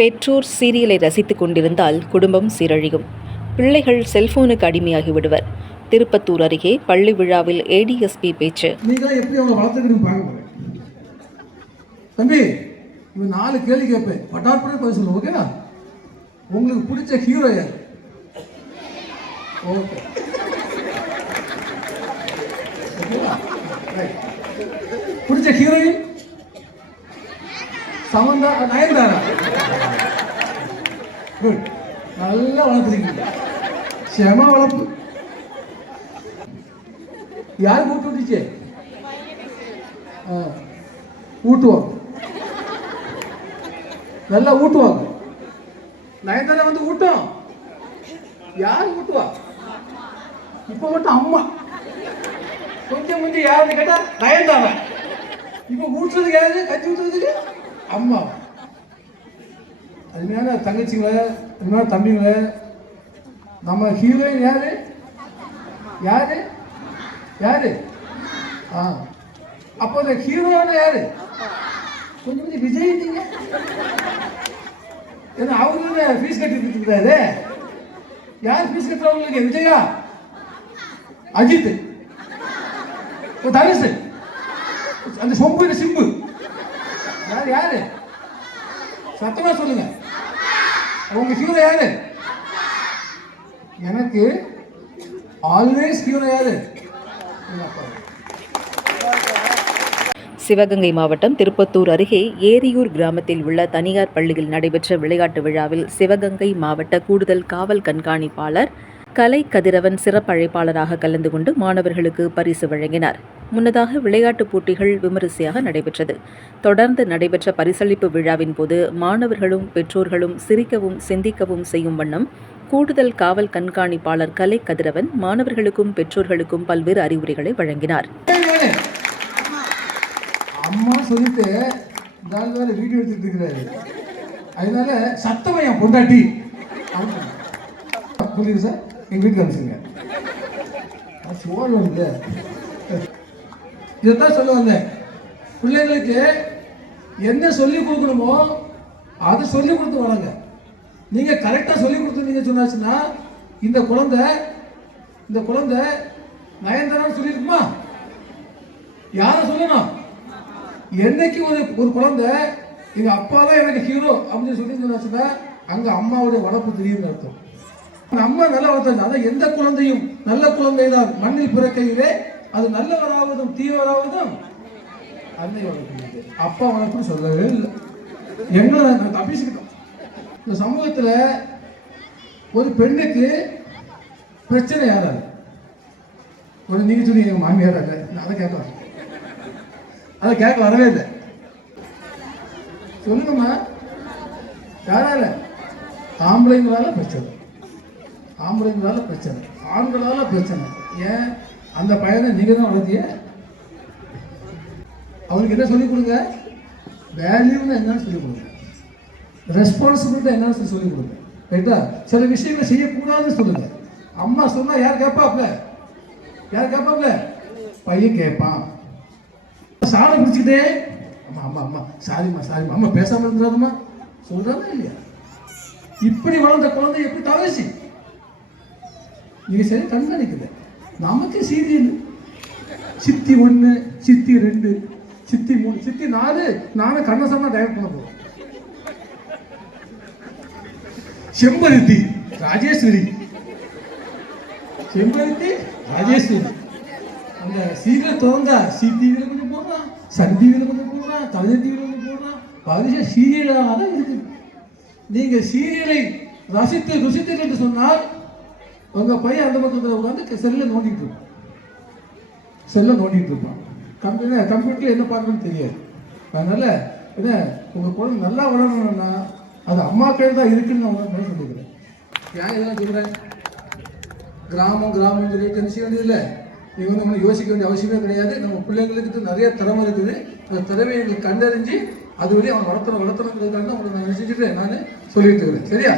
பெற்றோர் சீரியலை ரசித்து கொண்டிருந்தால் குடும்பம் சீரழியும். பிள்ளைகள் செல்போனுக்கு அடிமையாகி விடுவர். திருப்பத்தூர் அருகே பள்ளி விழாவில் ஏடிஎஸ்பி பேச்சு. தம்பி நாலு கேள்வி கேட்பேன். பட்டாற்பட பதில் சொல்லுவோம் ஓகேவா உங்களுக்கு பிடிச்ச ஹீரோ யார்? ஓகே பிடிச்ச ஹீரோயின் சமந்தா நயன்தாரா? குட் நல்லா வளர்த்துருக்கீங்க செம வளர்ப்பு. யார் கூப்பிட்டு விட்டுச்சு ஊட்டுவாங்க நல்லா ஊட்டுவாங்க. நயன்தாரா வந்து ஊட்டும். யார் ஊட்டுவா? இப்ப மட்டும் அம்மா. கொஞ்சம் கொஞ்சம் யாருன்னு கேட்டா நயன்தாரா. இப்ப ஊட்டுறதுக்கு யாரு? கஞ்சி ஊட்டுறதுக்கு? அம்மா அருமையான தங்கச்சிங்கள அருமையான தம்பிங்க நம்ம ஹீரோயின் யாரு? யாரு? யாரு? ஆ. அப்போ இந்த ஹீரோன்னு யாரு? கொஞ்சம் கொஞ்சம் விஜய் நீங்க. ஏன்னா அவரு ஃபீஸ் கட்டிட்டு கொடுத்துருக்காரு யார் ஃபீஸ் கட்டுறவங்களுக்கு விஜயா? அஜித். இப்ப தனுஷ். அந்த சொம்பு சிம்பு. யார் யாரு? சத்தமா சொல்லுங்க. உங்க ஹீரோ யாரு? எனக்கு ஆல்வேஸ் ஹீரோ யாரு? சிவகங்கை மாவட்டம் திருப்பத்தூர் அருகே ஏரியூர் கிராமத்தில் உள்ள தனியார் பள்ளியில் நடைபெற்ற விளையாட்டு விழாவில் சிவகங்கை மாவட்ட கூடுதல் காவல் கண்காணிப்பாளர் கலை கதிரவன் சிறப்பழைப்பாளராக கலந்து கொண்டு மாணவர்களுக்கு பரிசு வழங்கினார். முன்னதாக விளையாட்டுப் போட்டிகள் விமரிசையாக நடைபெற்றது. தொடர்ந்து நடைபெற்ற பரிசளிப்பு விழாவின் போது மாணவர்களும் பெற்றோர்களும் சிரிக்கவும் சிந்திக்கவும் செய்யும் வண்ணம் கூடுதல் காவல் கண்காணிப்பாளர் கலை கதிரவன் மாணவர்களுக்கும் பெற்றோர்களுக்கும் பல்வேறு அறிவுரைகளை வழங்கினார். அம்மா சொல்லிட்டு வீடியோ எடுத்துட்டு இருக்கிறாரு. அதனால சத்தமா என் பொண்டாட்டி. புரியுது சார்? எங்க வீட்டுக்கு அனுப்பிச்சுங்க சோழ இதைத்தான் சொல்ல வந்தேன். பிள்ளைங்களுக்கு என்ன சொல்லி கொடுக்கணுமோ அதை சொல்லி கொடுத்து வராங்க நீங்கள் கரெக்டாக சொல்லி கொடுத்துருந்தீங்க சொன்னாச்சுன்னா இந்த குழந்தை இந்த குழந்தை நயன்தாரான்னு சொல்லியிருக்குமா? யாரை சொல்லணும்? என்னைக்கு ஒரு ஒரு குழந்தை எங்கள் அப்பா தான் எனக்கு ஹீரோ அப்படின்னு சொல்லி சொன்னா அங்கே அம்மாவுடைய வளர்ப்பு தெரியும் அர்த்தம் அந்த அம்மா நல்லா வளர்த்தாங்க அதான் எந்த குழந்தையும் நல்ல குழந்தை தான் மண்ணில் பிறக்கையிலே அது நல்லவராவதும் தீயவராவதும் அன்னை வளர்ப்பு அப்பா வளர்ப்பு சொல்லவே இல்லை. எங்களை நாங்கள் தப்பிச்சுக்கிட்டோம். இந்த சமூகத்துல ஒரு பெண்ணுக்கு பிரச்சனை யாராது? ஒரு நீங்க சொன்னீங்க எங்க மாமியார் இல்லை நான் அதை கேட்க வரேன். அதை கேட்க வரவே இல்லை. சொல்லுங்கம்மா. யாரால? ஆம்பளைங்களால பிரச்சனை. ஆம்பளைங்களால பிரச்சனை. ஆண்களால பிரச்சனை. ஏன்? அந்த பையனை நீங்கள் தான் வளர்த்திய? அவருக்கு என்ன சொல்லிக் கொடுங்க? வேல்யூன்னு என்னன்னு சொல்லிக் கொடுங்க. ரெஸ்பான்சிபிலிட்டி என்னன்னு சொல்லி சொல்லிக் கொடுங்க. ரைட்டா சில விஷயங்களை செய்யக்கூடாதுன்னு சொல்லுங்க. அம்மா சொன்னால் யார் கேட்பாப்ல யார் கேட்பாப்ல பையன் கேட்பான். சாலை பிடிச்சிக்கிட்டே அம்மா அம்மா அம்மா சாரிம்மா சாரிம்மா. அம்மா பேசாமல் இருந்துடாதம்மா. சொல்றானா இல்லையா? இப்படி வளர்ந்த குழந்தை எப்படி தவசி நீங்கள் சரி கண்காணிக்குது நமக்கு சீரியல் சித்தி ஒன்று சித்தி ரெண்டு சித்தி மூணு சித்தி நாலு. நானும் கண்ணசமா டைரக்ட் பண்ண போறோம் செம்பருத்தி ராஜேஸ்வரி. செம்பருத்தி ராஜேஸ்வரி. அந்த சீக்கிரம் துவங்க சி கொஞ்சம் போடுறான் சன் டிவியில் கொஞ்சம் போடுறான் கலைஞர் டிவியில் கொஞ்சம் போடுறான் பதினஞ்சு சீரியலாக தான் இருக்கு நீங்கள் சீரியலை ரசித்து ருசித்து என்று சொன்னால் உங்க பையன் அந்த பக்கத்தில் உட்காந்து செல்ல நோண்டிட்டு இருப்பான். செல்ல நோண்டிட்டு இருப்பான். கம்ப்யூட்டர் கம்ப்யூட்டர்ல என்ன பார்க்கணும்னு தெரியாது. அதனால என்ன உங்க குழந்தை நல்லா வளரணும்னா அது அம்மா கையில் தான் இருக்குன்னு நான் உங்களுக்கு சொல்லிக்கிறேன் ஏன் இதெல்லாம் சொல்றேன்? கிராமம் கிராமம் சொல்லிட்டு என்ன செய்ய வேண்டியதில்லை. நீங்கள் வந்து நம்ம யோசிக்க வேண்டிய அவசியமே கிடையாது. நம்ம பிள்ளைங்களுக்கு நிறைய திறமை இருக்குது. அந்த திறமையை எங்களுக்கு கண்டறிஞ்சு அது வழி அவன் வளர்த்தணும் வளர்த்தணுங்கிறதுக்காக தான் உங்களுக்கு நான் நினைச்சிட்டு நான் சொல்லிட்டு இருக்கிறேன். சரியா?